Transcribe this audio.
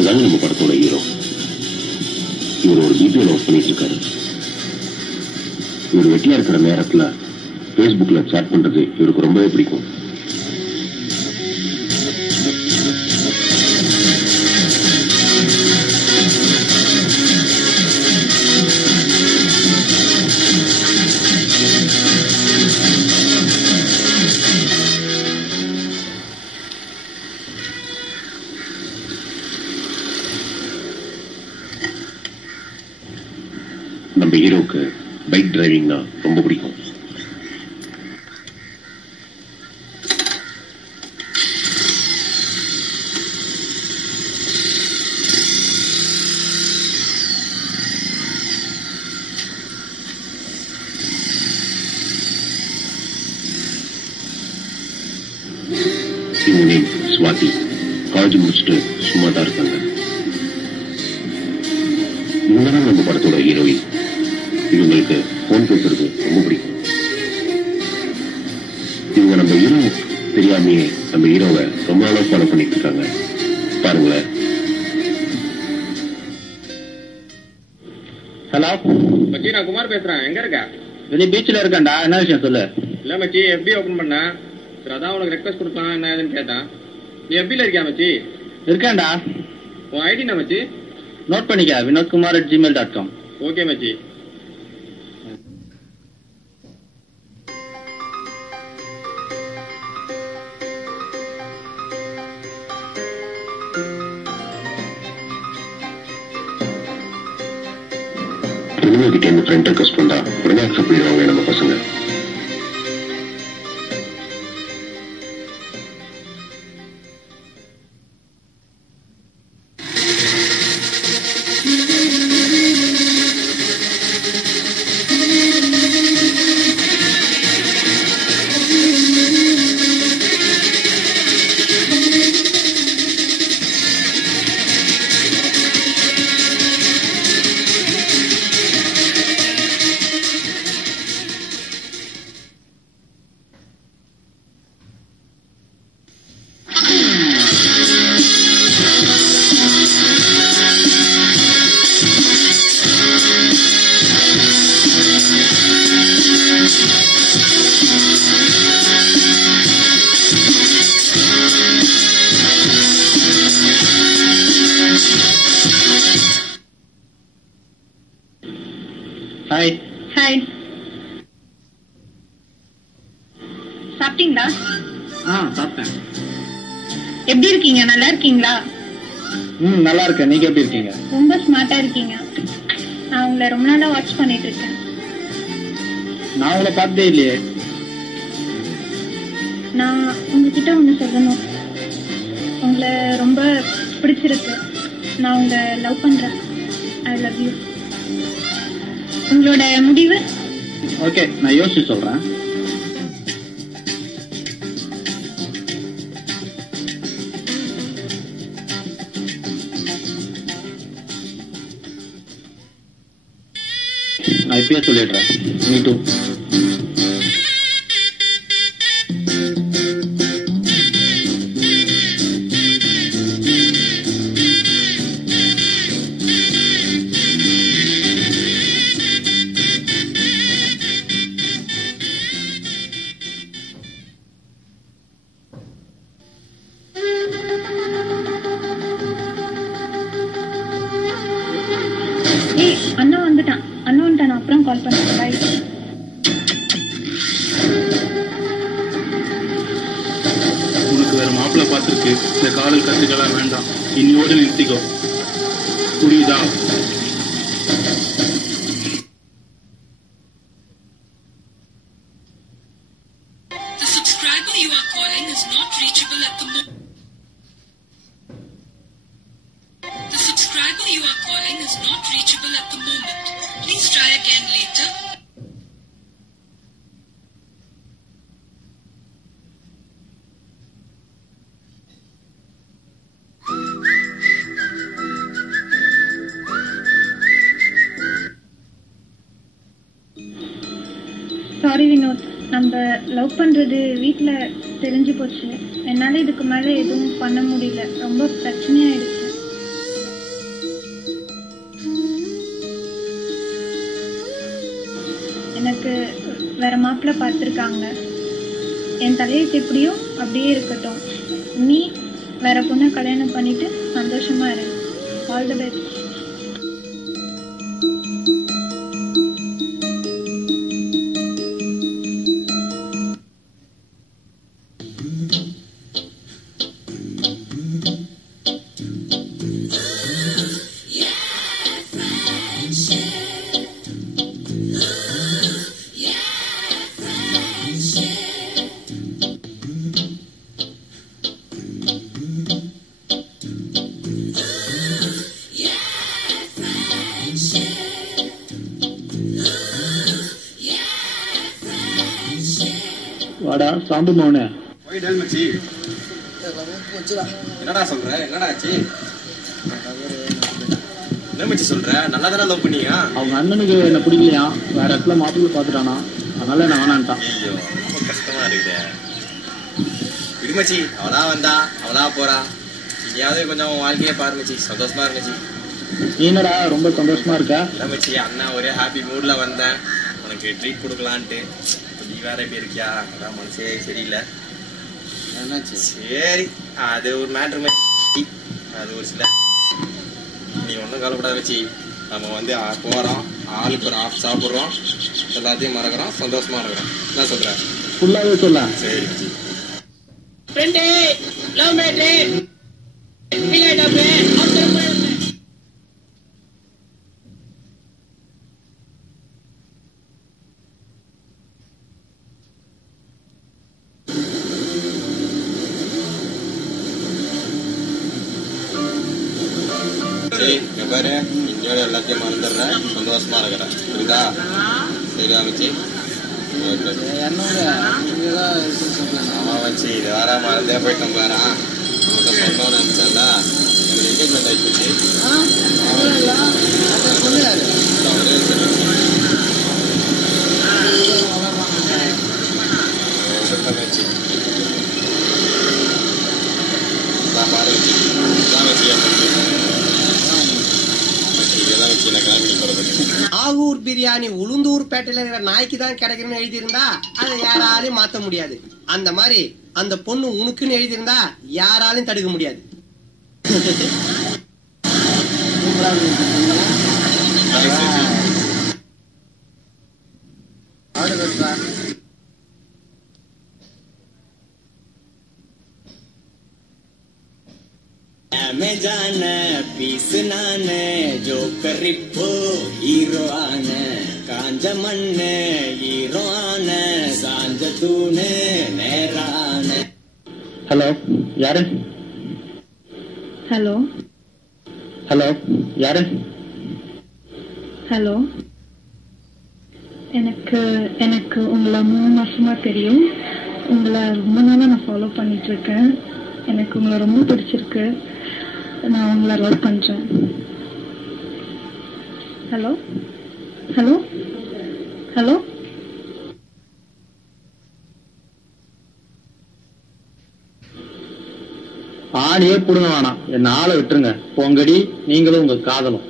இவர் தாங்க நம்ம படத்தோட ஹீரோ. இவர் ஒரு பிபியை லவ் பண்ணிட்டு இருக்காரு. இவர் வெட்டியா இருக்கிற நேரத்துல பேஸ்புக்ல சாட் பண்றது இவருக்கு ரொம்பவே பிடிக்கும். நம்ம ஹீரோக்கு பைக் டிரைவிங்னா ரொம்ப பிடிக்கும். இவங்க நேம் ஸ்வாதி. காலேஜ் முடிச்சுட்டு சும்மா தான் இருக்காங்க. இவங்கதான் நம்ம படத்தோட ஹீரோயின். இவங்களுக்கு போன் பேசுறது ரொம்ப பிடிக்கும். இவங்க நம்ம ஹீரோ தெரியாமையே நம்ம ஹீரோவை ரொம்ப நாளா ஃபாலோ பண்ணிட்டு இருக்காங்க. பாருங்களேன். ஹலோ மச்சி, நான் குமார் பேசுறேன். எங்க இருக்க? வெளியே பீச்சில் இருக்கேன்டா. என்ன விஷயம் சொல்லு. இல்ல மச்சி, எஃபி ஓபன் பண்ண. சரி, அதான் உனக்கு ரெக்வஸ்ட் கொடுக்கலாம் என்ன ஏதுன்னு கேட்டான். நீ எஃபில இருக்கியா மச்சி? இருக்கேன்டா. உன் ஐடி என்ன மச்சி? நோட் பண்ணிக்க, vinodkumar@gmail.com. ஓகே மச்சி. கிட்ட இருந்து ஃப்ரெண்ட் ரெக்வஸ்ட் பண்ணா உடனே அக்செப்ட் பண்ணிடுவாங்க நம்ம பசங்க. ஹாய். ஹாய். சாப்பிட்டீங்களா? சாப்பிட்டேன். எப்படி இருக்கீங்க? நல்லா இருக்கீங்களா? நல்லா இருக்கேன். நீங்க எப்படி இருக்கீங்க? ரொம்ப ஸ்மார்ட்டா இருக்கீங்க. நான் உங்களை ரொம்ப நாளா வாட்ச் பண்ணிட்டு இருக்கேன். நான் உங்களை பார்த்ததே இல்லையே. நான் உங்ககிட்ட ஒண்ணு சொல்லணும். உங்களை ரொம்ப பிடிச்சிருக்கு. நான் உங்களை லவ் பண்றேன். I love you. உங்களோட முடிவு? ஓகே, நான் யோசிச்சு சொல்றேன். நான் இப்பயே சொல்லிடுறேன். Me two. அண்ணா வந்துட்டான். நான் அப்புறம் கால் பண்ணுறேன். பாய். உனக்கு வேற மாப்பிள்ளை பார்த்துருக்கு. இந்த காதல் கத்துக்கலாம் வேண்டாம். இன்னோடு நிறுத்திக்கோ. புரியுதா? The subscriber you are calling is not reachable at the moment. The subscriber you are calling is not reachable at the moment. Please try again later. Sorry Vinod, நம்ம லவ் பண்றது வீட்ல தெரிஞ்சு போச்சு. என்னால இதுக்கு மேல எதுவும் பண்ண முடியல. ரொம்ப பிரச்சனையாயிடுச்சு. மாப்பிள்ளை பார்த்துருக்காங்க. என் தலையெழுத்து எப்படியோ அப்படியே இருக்கட்டும். நீ வேற பொண்ணை கல்யாணம் பண்ணிட்டு சந்தோஷமா இரு. All the best. வாடா சாம்பு மௌனே. என்னடா சொல்ற? என்னடா ஆச்சு? என்ன மச்சி சொல்ற? நல்லா தானே லவ் பண்ணியா? அவங்க அண்ணனுக்கு என்ன பிடிக்கலையா, வேற இடத்துல மாப்பிள்ளை பார்த்துட்டானா, அதனால என்ன வேணான்ட்டான். ஐயோ ரொம்ப கஷ்டமா இருக்குதே. விடுமச்சி, அவளா வந்தா அவளா போறா. இதையாவது கொஞ்சம் வாழ்க்கையை பாரு மச்சி, சந்தோஷமா இருந்துச்சு. நீ என்னடா ரொம்ப சந்தோஷமா இருக்க? இல்லை மச்சி, அண்ணா ஒரே ஹாப்பி மூட்ல வந்தேன் உனக்கு ட்ரீட் கொடுக்கலான்ட்டு. நீ வேற எப்படி இருக்கியா? அதான் மனசே சரியில்லை. சரி, அது ஒரு மேட்ரு மச்சி, அது ஒரு சில. நீ ஒன்றும் கவலைப்படாத மச்சி. நம்ம வந்து போறோம், ஆளுக்கு ஒரு ஆஃப் சாப்பிட்றோம், எல்லாத்தையும் மறக்கிறோம், சந்தோஷமா இருக்கிறோம். என்ன சொல்ற? ஃபுல்லாவே சொல்ல. சரி மச்சி. ஃப்ரெண்டே, லவ் மேட்டே, பிளேட் அப் ஆஃப்டர் போய் பாரு, இன்னோட எல்லாத்தையும் மறந்துடுறேன், சந்தோஷமா இருக்கிறேன். புரியுதா? சரி அமைச்சி. ஆமா வச்சு இது வேற மறந்தே போயிட்டோம் பாரு. சொன்னோன்னு நினைச்சேன்ல, என்கேஜ்மெண்ட் ஆயிடுச்சு. பாரு வச்சு ஆகூர் பிரியாணி உளுந்தூர் பேட்டையில இருக்கிற நாய்க்கு தான் கிடைக்கணும்னு எழுதியிருந்தா அதை யாராலையும் மாத்த முடியாது. அந்த மாதிரி அந்த பொண்ணு உனக்குன்னு எழுதியிருந்தா யாராலையும் தடுக்க முடியாது. அமேசான பீஸ் நானு ஜோக்கர் இப்போ ஹீரோ ஆன காஞ்ச மண்ணு ஹீரோ ஆன சாஞ்ச தூணு நேரான. ஹலோ, யாரு? ஹலோ ஹலோ, யாரு? ஹலோ. எனக்கு உங்களை 3 மாசமா தெரியும். உங்களை ரொம்ப நாளா நான் ஃபாலோ பண்ணிட்டு இருக்கேன். எனக்கு உங்களை ரொம்ப பிடிச்சிருக்கு. நான் உங்களை லவ் பண்றேன். Hello hello hello. ஆளையே புடுங்க வேணாம், என்ன ஆளை விட்டுருங்க. போங்கடி நீங்களும் உங்க காதலும்.